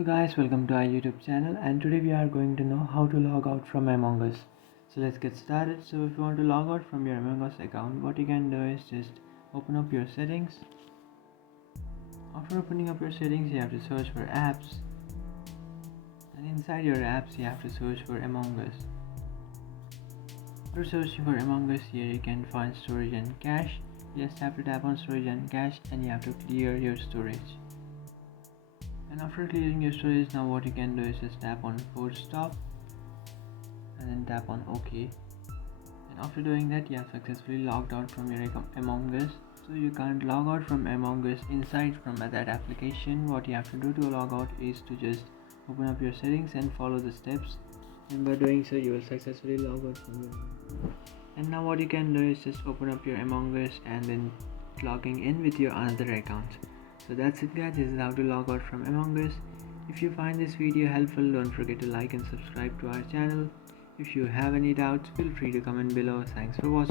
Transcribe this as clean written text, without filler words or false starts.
Hello guys, welcome to our YouTube channel, and today we are going to know how to log out from Among Us. So let's get started. So if you want to log out from your Among Us account, what you can do is just open up your settings. After opening up your settings, you have to search for apps, and inside your apps you have to search for Among Us. After searching for Among Us, here you can find storage and cache. You just have to tap on storage and cache, and you have to clear your storage. And after clearing your storage, now what you can do is just tap on force stop and then tap on OK. And after doing that, you have successfully logged out from your Among Us. So you can't log out from Among Us inside from that application. What you have to do to log out is to just open up your settings and follow the steps, and by doing so you will successfully log out from your. And now what you can do is just open up your Among Us and then logging in with your another account. So that's it guys, this is how to log out from Among Us. If you find this video helpful, don't forget to like and subscribe to our channel. If you have any doubts, feel free to comment below. Thanks for watching.